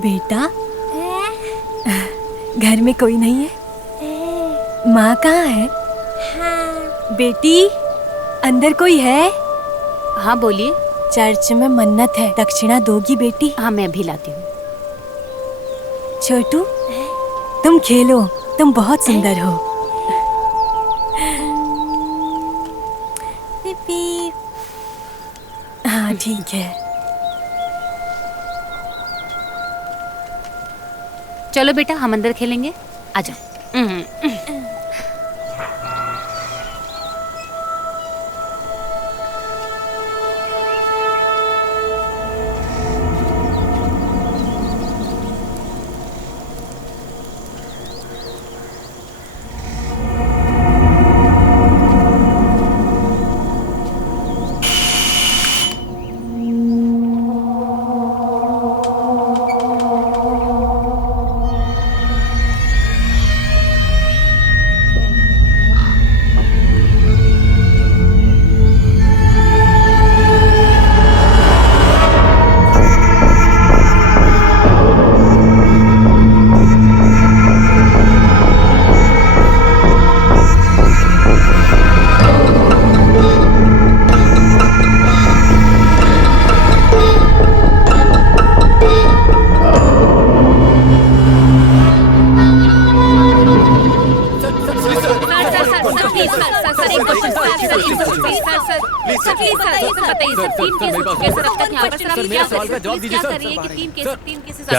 बेटा, घर में कोई नहीं है? माँ कहाँ है? हाँ। बेटी, अंदर कोई है? हाँ बोलिए। चर्च में मन्नत है, दक्षिणा दोगी बेटी? हाँ मैं अभी लाती हूँ। छोटू, तुम खेलो, तुम बहुत सुंदर हो। हाँ ठीक है। चलो बेटा हम अंदर खेलेंगे, आ जाओ।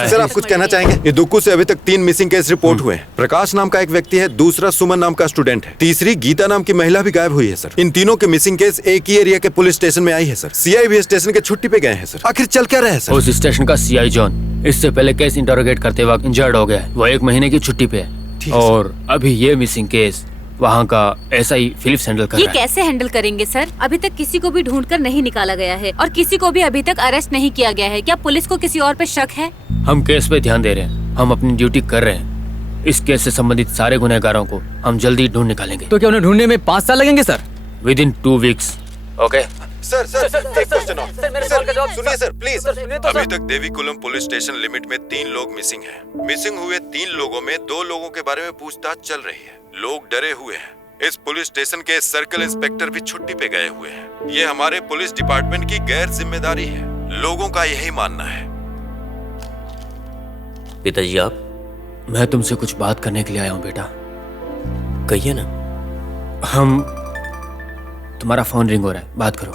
सर आप कुछ कहना चाहेंगे? ये दुक्कू से अभी तक 3 मिसिंग केस रिपोर्ट हुए हैं। प्रकाश नाम का एक व्यक्ति है, दूसरा सुमन नाम का स्टूडेंट है, तीसरी गीता नाम की महिला भी गायब हुई है सर। इन तीनों के मिसिंग केस एक ही एरिया के पुलिस स्टेशन में आई है सर। सीआई भी स्टेशन के छुट्टी पे गए हैं सर। आखिर चल क्या रहा है सर? उस स्टेशन का सीआई जॉन इससे पहले केस इंटरोगेट करते वक्त इंजर्ड हो गया है। वो 1 महीने की छुट्टी पे है और अभी ये मिसिंग केस वहाँ का एसआई फिलिप्स हैंडल कर रहा है। ये कैसे हैंडल करेंगे सर? अभी तक किसी को भी ढूंढकर नहीं निकाला गया है और किसी को भी अभी तक अरेस्ट नहीं किया गया है। क्या पुलिस को किसी और पे शक है? हम केस पे ध्यान दे रहे हैं, हम अपनी ड्यूटी कर रहे हैं। इस केस से संबंधित सारे गुनहगारों को हम जल्दी ढूंढ निकालेंगे। तो क्या उन्हें ढूंढने में 5 साल लगेंगे sir? Within 2 weeks. Okay sir एक क्वेश्चन और। सर सुनिए सर प्लीज। अभी तक देवीकुलम पुलिस स्टेशन लिमिट में 3 लोग मिसिंग हैं। मिसिंग हुए 3 लोगों में 2 लोगों के बारे में पूछताछ चल रही है। लोग डरे हुए हैं। इस पुलिस स्टेशन के सर्कल इंस्पेक्टर भी छुट्टी पे गए हुए हैं। ये हमारे पुलिस डिपार्टमेंट की गैर जिम्मेदारी है। लोगों का यही मानना है। पिताजी आप? मैं तुमसे कुछ बात करने के लिए आया हूँ बेटा। कहिए ना। हम तुम्हारा फोन रिंग हो रहा है, बात करो।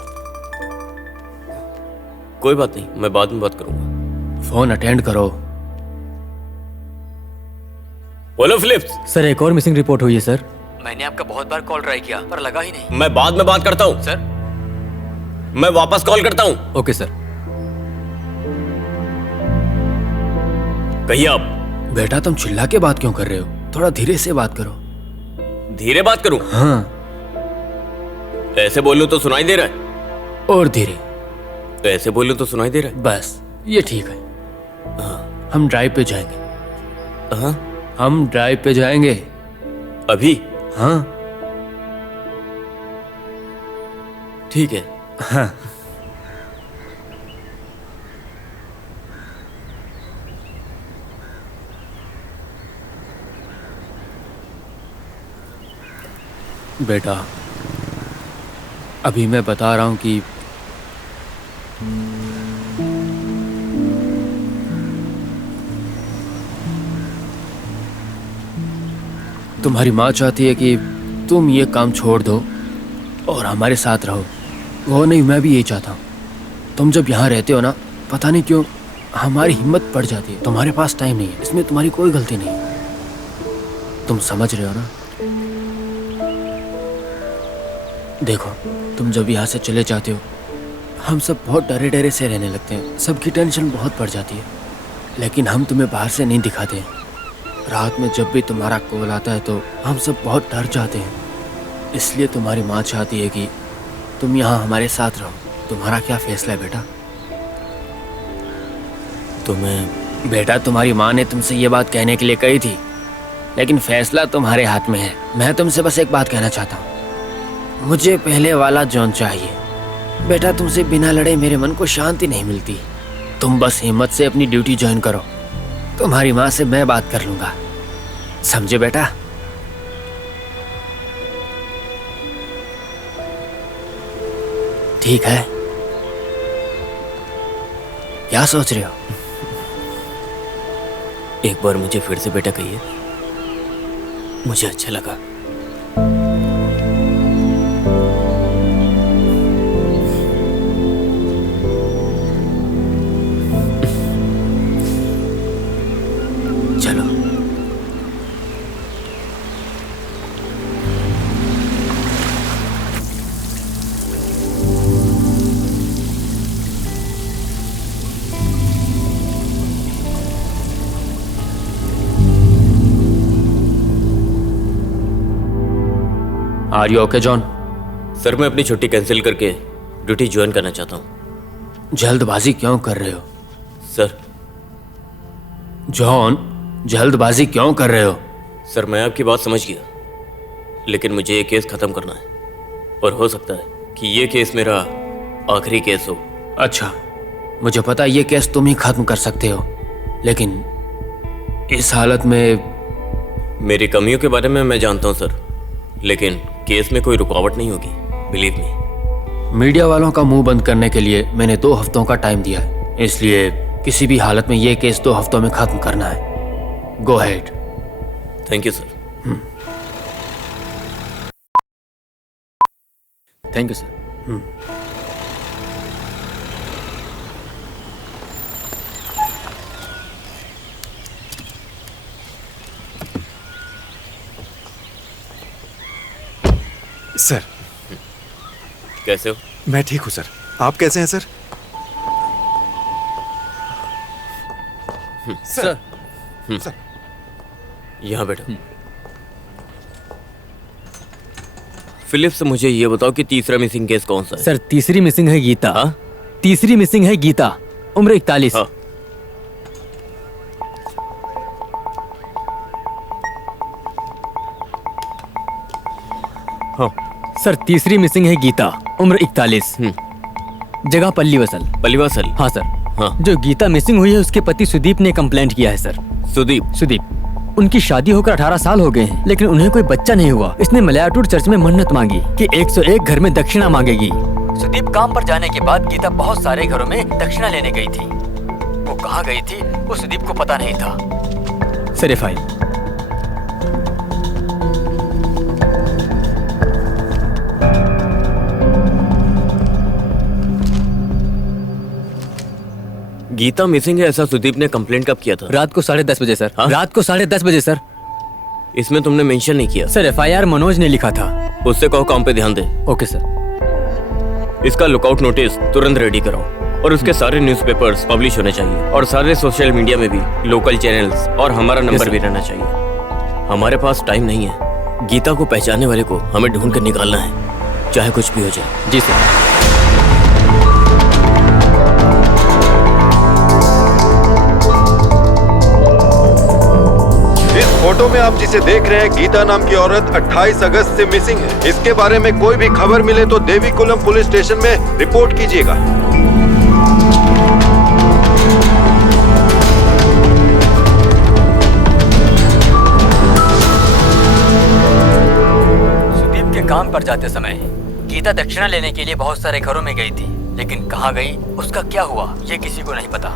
कोई बात नहीं, मैं बाद में बात करूंगा। फोन अटेंड करो। बोलो फिलिप्स। सर एक और मिसिंग रिपोर्ट हुई है सर। मैंने आपका बहुत बार कॉल ट्राई किया पर लगा ही नहीं। मैं बाद में बात करता हूँ सर। मैं वापस कॉल करता हूँ। Okay sir. कहिए आप। बेटा तुम चिल्ला के बात क्यों कर रहे हो? थोड़ा धीरे से बात करो। धीरे बात करूं? हाँ। ऐसे बोलूं तो सुनाई दे रहा है? और धीरे। तो ऐसे बोलूं तो सुनाई दे रहा है? बस ये ठीक है। हाँ। हम ड्राइव पे जाएंगे। हाँ? हम ड्राइव पे जाएंगे अभी? हाँ ठीक है। हाँ। बेटा अभी मैं बता रहा हूं कि तुम्हारी माँ चाहती है कि तुम ये काम छोड़ दो और हमारे साथ रहो। वो नहीं, मैं भी यही चाहता हूँ। तुम जब यहाँ रहते हो ना, पता नहीं क्यों हमारी हिम्मत बढ़ जाती है। तुम्हारे पास टाइम नहीं है, इसमें तुम्हारी कोई गलती नहीं है। तुम समझ रहे हो ना? देखो तुम जब यहाँ से चले जाते हो हम सब बहुत डरे डरे से रहने लगते हैं। सबकी टेंशन बहुत बढ़ जाती है, लेकिन हम तुम्हें बाहर से नहीं दिखाते हैं। रात में जब भी तुम्हारा कॉल आता है तो हम सब बहुत डर जाते हैं। इसलिए तुम्हारी माँ चाहती है कि तुम यहाँ हमारे साथ रहो। तुम्हारा क्या फैसला है बेटा? बेटा तुम्हारी माँ ने तुमसे ये बात कहने के लिए कही थी, लेकिन फैसला तुम्हारे हाथ में है। मैं तुमसे बस एक बात कहना चाहता हूँ, मुझे पहले वाला जॉन चाहिए। बेटा तुमसे बिना लड़े मेरे मन को शांति नहीं मिलती। तुम बस हिम्मत से अपनी ड्यूटी ज्वाइन करो तुम्हारी माँ से मैं बात कर लूंगा, समझे बेटा? ठीक है, क्या सोच रहे हो? एक बार मुझे फिर से बेटा कहिए, मुझे अच्छा लगा। चलो। Are you okay John? Sir मैं अपनी छुट्टी कैंसिल करके ड्यूटी ज्वाइन करना चाहता हूँ। जल्दबाजी क्यों कर रहे हो सर जॉन? जल्दबाजी क्यों कर रहे हो? सर मैं आपकी बात समझ गया, लेकिन मुझे ये केस खत्म करना है और हो सकता है कि ये केस मेरा आखिरी केस हो। अच्छा, मुझे पता है ये केस तुम ही खत्म कर सकते हो, लेकिन इस हालत में मेरी कमियों के बारे में मैं जानता हूँ सर, लेकिन केस में कोई रुकावट नहीं होगी, बिलीव मी। मीडिया वालों का मुंह बंद करने के लिए मैंने 2 हफ्तों का टाइम दिया है, इसलिए किसी भी हालत में ये केस 2 हफ्तों में खत्म करना है। Go ahead. Thank you sir. Thank you sir. Sir कैसे हो? मैं ठीक हूँ सर, आप कैसे हैं सर? सर सर यहाँ बैठो। फिलिप्स, मुझे ये बताओ कि तीसरा मिसिंग केस कौन सा है? सर तीसरी मिसिंग है गीता। हाँ? तीसरी मिसिंग है गीता, उम्र 41। हाँ। हाँ। सर तीसरी मिसिंग है गीता, उम्र 41, जगह पल्लीवसल। पलिवासल? हाँ सर। हाँ। जो गीता मिसिंग हुई है उसके पति सुदीप ने कंप्लेंट किया है सर। सुदीप? उनकी शादी होकर 18 साल हो गए हैं, लेकिन उन्हें कोई बच्चा नहीं हुआ। इसने मलयाटूर चर्च में मन्नत मांगी कि 101 घर में दक्षिणा मांगेगी। सुदीप काम पर जाने के बाद गीता बहुत सारे घरों में दक्षिणा लेने गई थी। वो कहाँ गई थी वो सुदीप को पता नहीं था। सर ये फाइल। गीता मिसिंग है ऐसा सुदीप ने कंप्लेंट कब किया था? रात को 10:30 बजे सर। हाँ? रात को 10:30 बजे सर। इसमें तुमने मेंशन नहीं किया। सर FIR मनोज ने लिखा था। उससे कहो काम पे ध्यान दे। Okay sir. इसका लुकआउट नोटिस तुरंत रेडी कराओ और उसके सारे न्यूज़पेपर्स पब्लिश होने चाहिए और सारे सोशल मीडिया में भी लोकल चैनल्स और हमारा नंबर भी रहना चाहिए। हमारे पास टाइम नहीं है, गीता को पहचानने वाले को हमें ढूंढ कर निकालना है, चाहे कुछ भी हो जाए। जी सर। फोटो में आप जिसे देख रहे हैं, गीता नाम की औरत 28 अगस्त से मिसिंग है। इसके बारे में कोई भी खबर मिले तो देवीकुलम पुलिस स्टेशन में रिपोर्ट कीजिएगा। सुदीप के काम पर जाते समय गीता दक्षिणा लेने के लिए बहुत सारे घरों में गई थी, लेकिन कहाँ गई, उसका क्या हुआ, ये किसी को नहीं पता।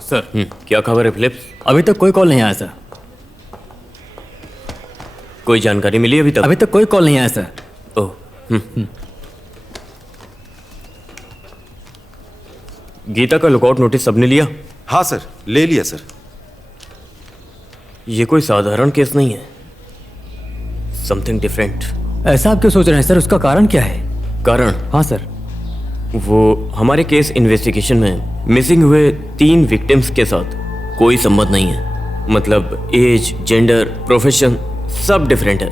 सर क्या खबर है फिलिप्स? अभी तक कोई कॉल नहीं आया सर। कोई जानकारी मिली अभी तक? अभी तक कोई कॉल नहीं आया सर। ओह। गीता का लुकआउट नोटिस सबने लिया? हाँ सर, ले लिया सर। ये कोई साधारण केस नहीं है, समथिंग डिफरेंट। ऐसा आप क्यों सोच रहे हैं सर, उसका कारण क्या है? कारण? हाँ सर। वो हमारे केस इन्वेस्टिगेशन में मिसिंग हुए 3 विक्टिम्स के साथ कोई संबंध नहीं है। मतलब एज, जेंडर, प्रोफेशन सब डिफरेंट है।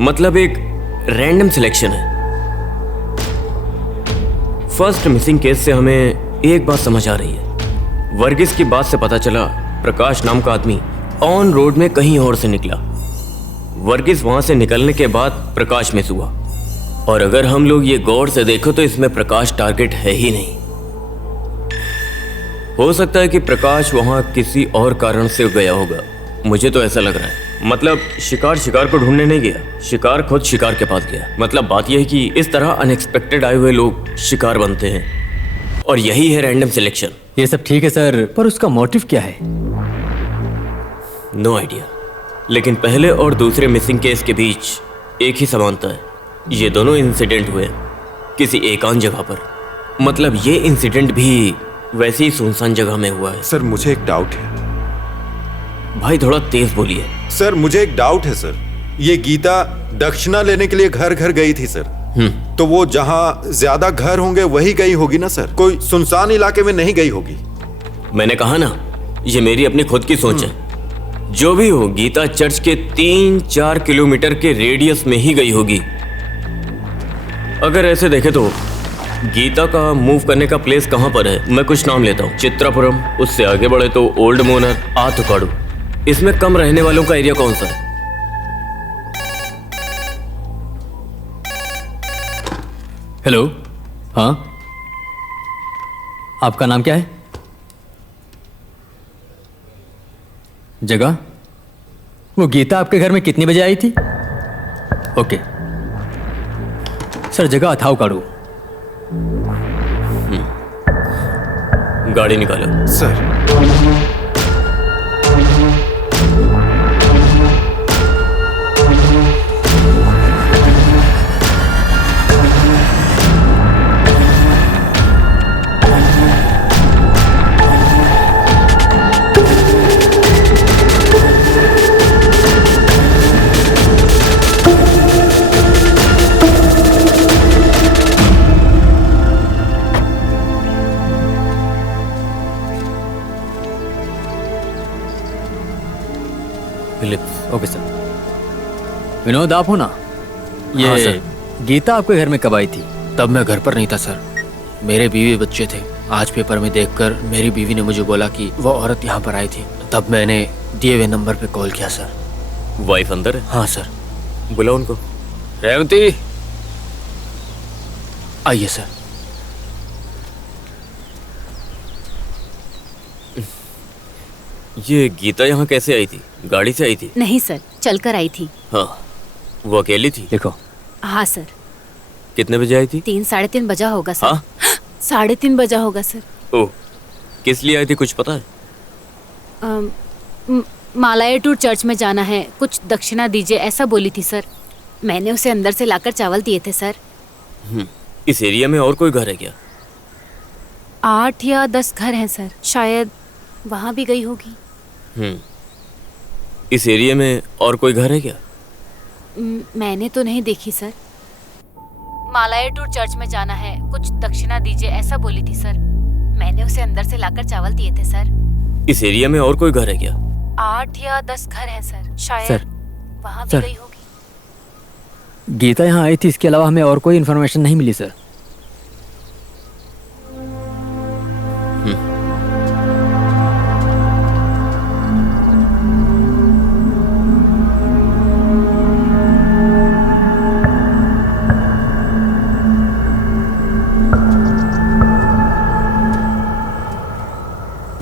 मतलब एक रैंडम सिलेक्शन है। फर्स्ट मिसिंग केस से हमें एक बात समझ आ रही है। वर्गीस की बात से पता चला प्रकाश नाम का आदमी ऑन रोड में कहीं और से निकला। वर्गीस वहां से निकलने के बाद प्रकाश मिस हुआ। और अगर हम लोग ये गौर से देखो तो इसमें प्रकाश टारगेट है ही नहीं। हो सकता है कि प्रकाश वहां किसी और कारण से गया होगा। मुझे तो ऐसा लग रहा है। मतलब शिकार शिकार को ढूंढने नहीं गया, शिकार खुद शिकार के पास गया। मतलब बात यह है कि इस तरह अनएक्सपेक्टेड आए हुए लोग शिकार बनते हैं और यही है रैंडम सिलेक्शन। ये सब ठीक है सर, पर उसका मोटिव क्या है? No idea. लेकिन पहले और दूसरे मिसिंग केस के बीच एक ही समानता है। ये दोनों इंसिडेंट हुए किसी एकांत जगह पर। मतलब ये इंसिडेंट भी वैसी ही सुनसान जगह में हुआ है। सर मुझे एक डाउट है। भाई थोड़ा तेज बोलिए। सर मुझे एक डाउट है सर। ये गीता दक्षिणा लेने के लिए घर घर गई थी सर। तो वो जहाँ ज्यादा घर होंगे वही गई होगी ना सर, कोई सुनसान इलाके में नहीं गई होगी। मैंने कहा ना, ये मेरी अपनी खुद की सोच है। जो भी हो, गीता चर्च के 3-4 किलोमीटर के रेडियस में ही गई होगी। अगर ऐसे देखे तो गीता का मूव करने का प्लेस कहां पर है? मैं कुछ नाम लेता हूं। चित्रापुरम, उससे आगे बढ़े तो ओल्ड मोनर, आथुकाडू। इसमें कम रहने वालों का एरिया कौन सा है? हेलो, हाँ, आपका नाम क्या है? जगह? वो गीता आपके घर में कितने बजे आई थी? ओके सर, जगह अथाउकाडू। गाड़ी निकालो। Sir okay sir. विनोद, आप हो ना? ये हाँ, सर। गीता आपके घर में कब आई थी? तब मैं घर पर नहीं था सर। मेरे बीवी बच्चे थे। आज पेपर में देखकर मेरी बीवी ने मुझे बोला कि वो औरत यहाँ पर आई थी। तब मैंने दिए हुए नंबर पे कॉल किया सर। वाइफ अंदर है? हाँ सर। बुलाओ उनको। रेवती, आइए सर। ये गीता यहाँ कैसे आई थी? गाड़ी से आई थी? नहीं सर, चलकर आई थी। हाँ, वो अकेली थी? देखो, हाँ सर। कितने बजे आई थी? 3-3:30 बजा होगा सर। हाँ? 3:30 बजा होगा सर। ओह, किस लिए आई थी कुछ पता है? मालायाटूर चर्च में जाना है, कुछ दक्षिणा दीजिए ऐसा बोली थी सर। मैंने उसे अंदर से लाकर चावल दिए थे सर। इस एरिया में और कोई घर है क्या? 8 या 10 घर हैं सर, शायद वहाँ भी गई होगी। इस एरिया में और कोई घर है क्या? मैंने तो नहीं देखी सर। मालायाटूर चर्च में जाना है, कुछ दक्षिणा दीजिए ऐसा बोली थी सर। मैंने उसे अंदर से लाकर चावल दिए थे सर। इस एरिया में और कोई घर है क्या? 8 या 10 घर हैं सर, शायद सर, वहाँ भी सर। गई होगी। गीता यहाँ आई थी, इसके अलावा हमें और कोई इन्फॉर्मेशन नहीं मिली सर।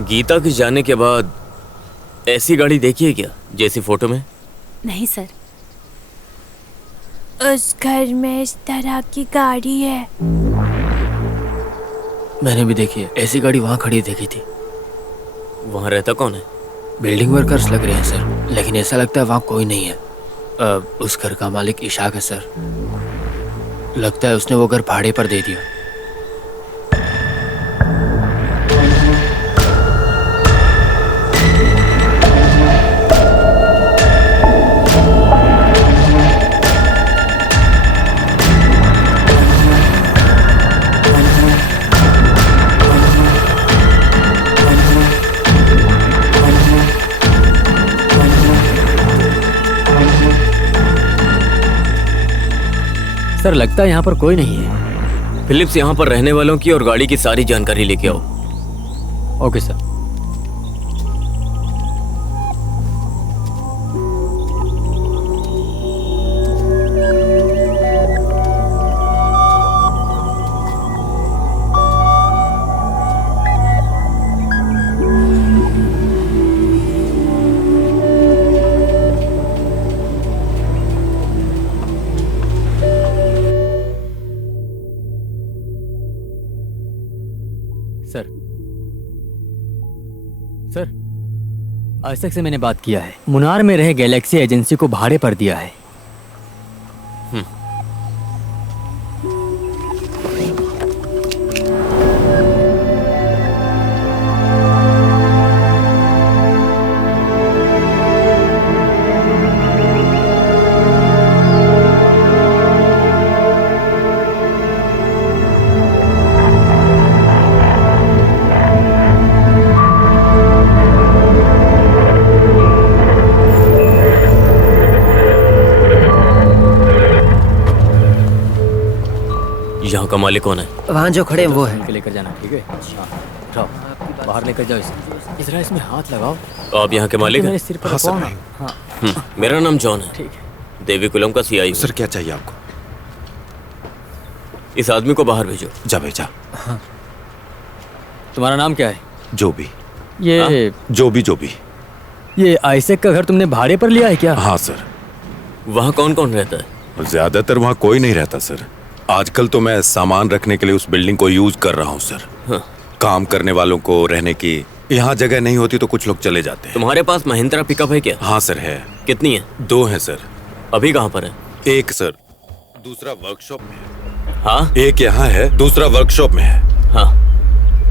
गीता के जाने के बाद ऐसी गाड़ी देखी है क्या जैसी फोटो में? नहीं सर। उस घर में इस तरह की गाड़ी है। मैंने भी देखी है, ऐसी गाड़ी वहाँ खड़ी देखी थी। वहाँ रहता कौन है? बिल्डिंग वर्कर्स लग रहे हैं सर, लेकिन ऐसा लगता है वहाँ कोई नहीं है। उस घर का मालिक इशाक है सर। लगता है उसने वो घर भाड़े पर दे दिया। सर लगता है यहाँ पर कोई नहीं है। फिलिप्स यहाँ पर रहने वालों की और गाड़ी की सारी जानकारी लेके आओ। Okay sir. सर सर आइसक से मैंने बात किया है। मुनार में रहे गैलेक्सी एजेंसी को भाड़े पर दिया है। यहाँ का मालिक कौन है? वहाँ जो खड़े हैं वो है। लेकर जाना, ठीक है? हाँ, बाहर लेकर जाओ इसे। जरा इसमें हाथ लगाओ। तो आप यहाँ के मालिक मेरे हैं? सिर पर हाँ सर, कौन मैं है? हूँ। हाँ मेरा नाम जॉन है, ठीक है। देवी कुलम का सीआई। सर क्या चाहिए आपको? इस आदमी को बाहर भेजो। जा भेजा। तुम्हारा नाम क्या है? जो भी ये ये आइसक का घर तुमने भाड़े पर लिया है क्या? हाँ सर। वहाँ कौन कौन रहता है? ज्यादातर वहाँ कोई नहीं रहता सर। आजकल तो मैं सामान रखने के लिए उस बिल्डिंग को यूज कर रहा हूँ सर। हाँ। काम करने वालों को रहने की यहाँ जगह नहीं होती तो कुछ लोग चले जाते हैं। तुम्हारे पास महिंद्रा पिकअप है क्या? हाँ सर है। कितनी है? 2 हैं सर। अभी कहाँ पर है? एक सर दूसरा वर्कशॉप में है। हाँ एक यहाँ है, दूसरा वर्कशॉप में है। हाँ,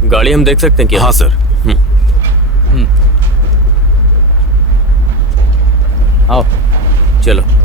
गाड़ी हम देख सकते हैं क्या? हाँ सर। आओ। चलो।